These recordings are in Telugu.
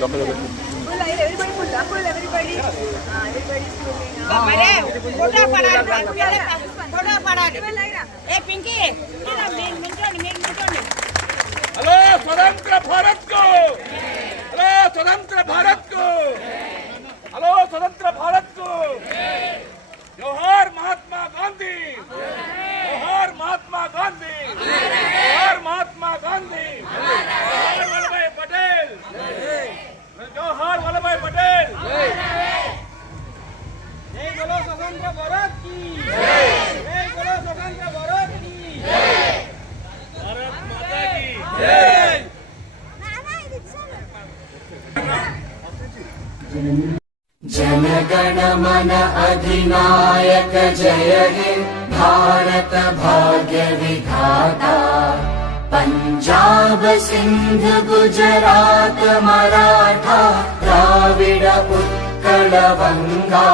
everybody put up, everybody. Everybody's putting up. Photo पड़ा ए पिंकी हेलो स्वतंत्र भारत को, हेलो स्वतंत्र भारत को, हेलो स्वतंत्र भारत को। जोहार महात्मा गांधी, जोहार महात्मा गांधी, जोहार महात्मा गांधी, जोहार वल्लभ भाई पटेल, जोहार वल्लभ भाई पटेल। जय बोलो स्वतंत्र भारत की जय, बोलो स्वतंत्र भारत की जय, भारत माता की जय। जन गण मन अधिनायक जय हे भारत भाग्य विधाता। पंजाब सिंध गुजरात मराठा द्राविड उत्कल बंगा।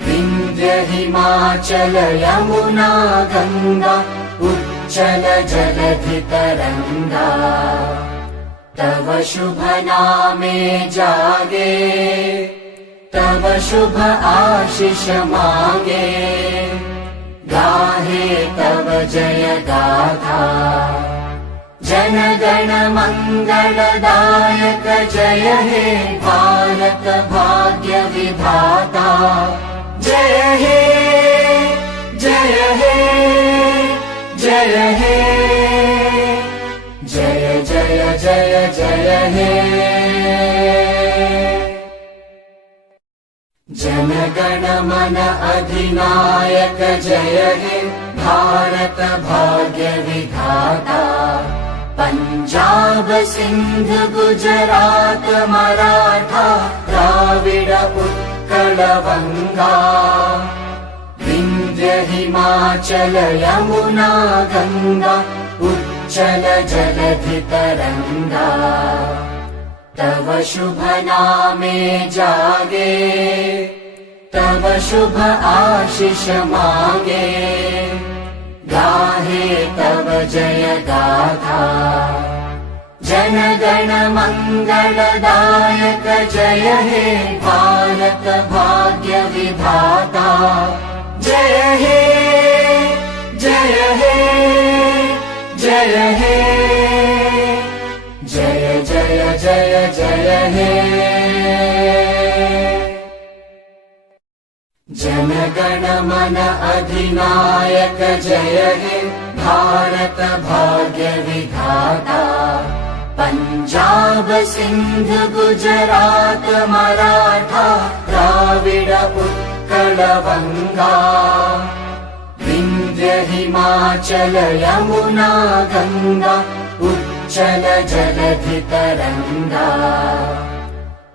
विंध्य हिमाचल यमुना गंगा उच्चल जलधि तरंगा। तव शुभ नामे जागे, तव शुभ आशीष मांगे। गाहे तव जय गाथा, जन गण मंगलदायक जय हे भारत भाग्य विधाता। जय हे जय हे जय हे, जय जय जय जय हे। जन गण मन अधिनायक जय हे भारत भाग्य विधाता। पंजाब सिंध गुजरात मराठा द्राविड उत्कल बंगा। विंध्य हिमाचल यमुना गंगा उच्चल जलधि तरंगा। तव शुभ नामे जागे, तव शुभ आशीष मांगे। गाहे तव जय गाथा, जन गण मंगलदायक जय हे भारत भाग्य विधाता। जय हे जय हे जय हे, जय जय जय जय हे। जन गण मन अधिनायक जय हे भारत भाग्य विधाता। पंजाब सिंध गुजरात मराठा द्राविड उत्कल बंगा। विंध्य हिमाचल यमुना गंगा उच्चल जलधि तरंगा।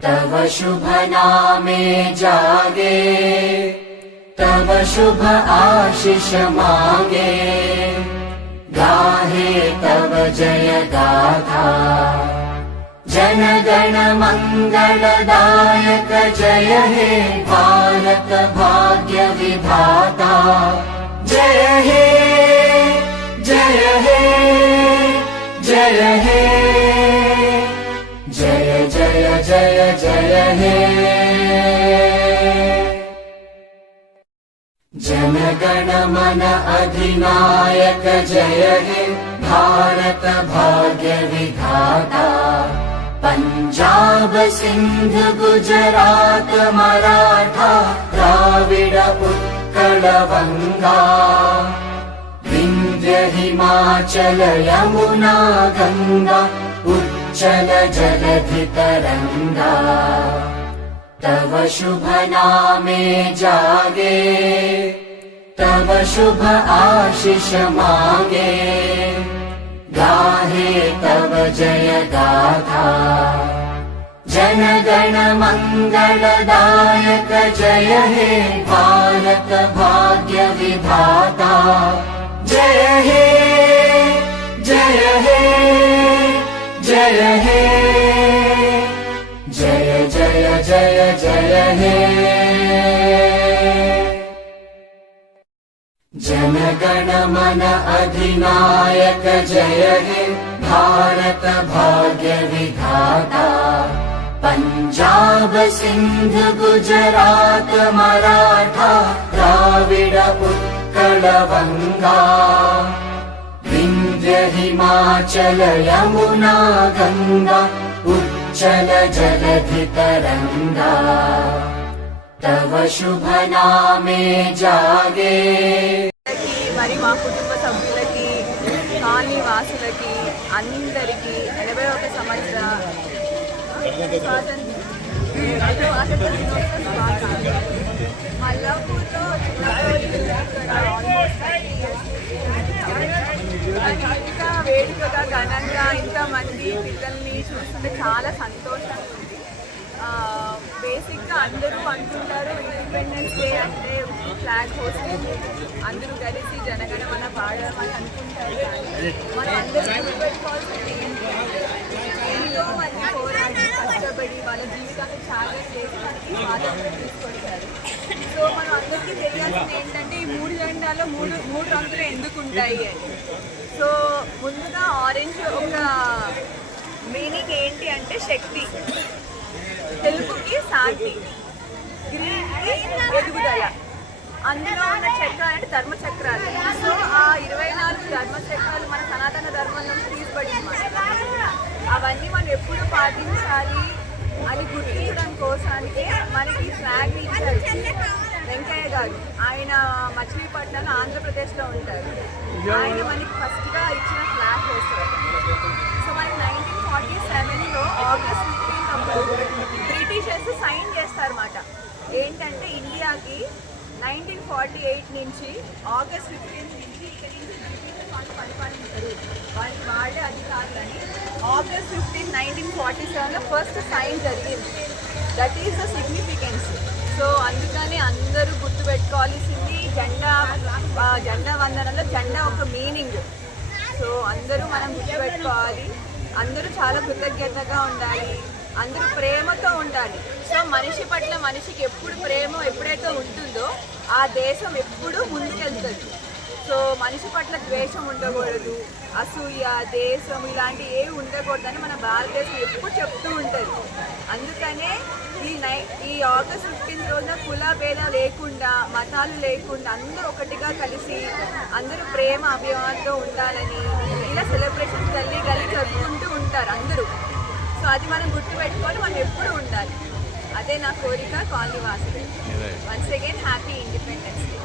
तव शुभ नामे जागे, तव शुभ आशीष मांगे। गाहे तव जय गाथा, जन गण मंगलदायक जय हे भारत भाग्य विधाता। जय हे जय हे जय हे, जय जय जय जय हे। जन गण मन अधिनायक जय हे भारत भाग्य विधाता। पंजाब सिंध गुजरात मराठा द्राविड उत्कल बंगा। विंध्य हिमाचल यमुना गंगा उच्चल जलधि तरंगा। तव शुभ नामे जागे, तव शुभ आशीष मांगे। गाहे तव जय गाथा, जन गण मंगलदायक जय हे भारत भाग्य विधाता। जय हे जय हे जय हे, जय जय जय जय हे। जन गण मन अधिनायक जय हे भारत भाग्य विधाता पंजाब सिंध गुजरात मराठा द्राविड उत्कल बंगा विंध्य हिमाचल यमुना गंगा उच्चल जलधि तरंगा तव शुभ नामे जागे మరి మా కుటుంబ సభ్యులకి కాలనీ వాసులకి అందరికీ 81 సంవత్సర స్వాతంత్ర దినోత్సవ శుభాకాంక్షలు. మల్లాపూర్లో ఇంత వేడుకగా ఘనంగా ఇంతమంది పిల్లల్ని చూస్తుంటే చాలా సంతోషంగా ఉంది. బేసిక్గా అందరూ అంటుంటారు ఇండిపెండెన్స్ డే అంటే ఫ్లాగ్ హోస్టింగ్ అందరూ కలిసి జనగణమన పాడమని అనుకుంటారు. కానీ మనం అందరూ గుర్తుపెట్టుకోవాల్సింది ఏంటంటే ఎంతో మంది పోరాడి కష్టపడి వాళ్ళ జీవితాన్ని త్యాగం చేసి మనకి స్వాతంత్రం తీసుకొచ్చారు. సో మనం అందరికీ తెలియాల్సింది ఏంటంటే ఈ 3 జెండాలో మూడు రంగులు ఎందుకు ఉంటాయి అని. సో ముందుగా ఆరెంజ్ ఒక మీనింగ్ ఏంటి అంటే శక్తి, తెలుగుకి శాంతి, గ్రీన్కి ఎదుగుదల, అందులో ఉన్న చక్రాలు అంటే ధర్మచక్రాలు. సో ఆ 24 ధర్మచక్రాలు మన సనాతన ధర్మం నుంచి తీసుకోబడింది. అవన్నీ మనం ఎప్పుడు పాటించాలి అని గుర్తించడం కోసానికి మనకి ఫ్లాగ్ ఇచ్చారు వెంకయ్య గారు. ఆయన మచిలీపట్నంలో ఆంధ్రప్రదేశ్లో ఉంటారు. ఆయన మనకి ఫస్ట్గా ఇచ్చిన ఫ్లాగ్ హోస్టర్. సో మనకి 1947లో ఆగస్ట్ 15 బ్రిటిషర్స్ సైన్ చేస్తారన్నమాట. ఏంటంటే ఇండియాకి 1948 నుంచి ఆగస్ట్ 15 నుంచి ఇక్కడి నుంచి బ్రిటిషర్స్ వాళ్ళు పరిపాలించారు, వాళ్ళకి వాళ్ళే అధికారులని. ఆగస్ట్ 15, 1947లో ఫస్ట్ సైన్ జరిగింది. That is the significance. So అందుకని అందరూ గుర్తుపెట్టుకోవాల్సింది జెండా వందనంలో జెండా ఒక మీనింగ్. సో అందరూ మనం గుర్తుపెట్టుకోవాలి. అందరూ చాలా కృతజ్ఞతగా ఉండాలి, అందరూ ప్రేమతో ఉండాలి. సో మనిషి పట్ల మనిషికి ఎప్పుడు ప్రేమ ఎప్పుడైతే ఉంటుందో ఆ దేశం ఎప్పుడూ ముందుకెళ్తుంది. సో మనిషి పట్ల ద్వేషం ఉండకూడదు, అసూయ, దేశం ఇలాంటి ఏవి ఉండకూడదని మన భారతదేశం ఎప్పుడు చెప్తూ ఉంటుంది. అందుకనే ఈ ఆగస్ట్ 15 రోజున కుల భేద లేకుండా, మతాలు లేకుండా అందరూ ఒకటిగా కలిసి అందరూ ప్రేమ అభిమానంతో ఉండాలని ఇలా సెలబ్రేషన్స్ గల్లీ జరుపుకుంటూ ఉంటారు అందరూ. సో అది మనం గుర్తుపెట్టుకొని మనం ఎప్పుడు ఉండాలి. అదే నా కోరిక కాలనీ వాసులు. Once again happy independence day.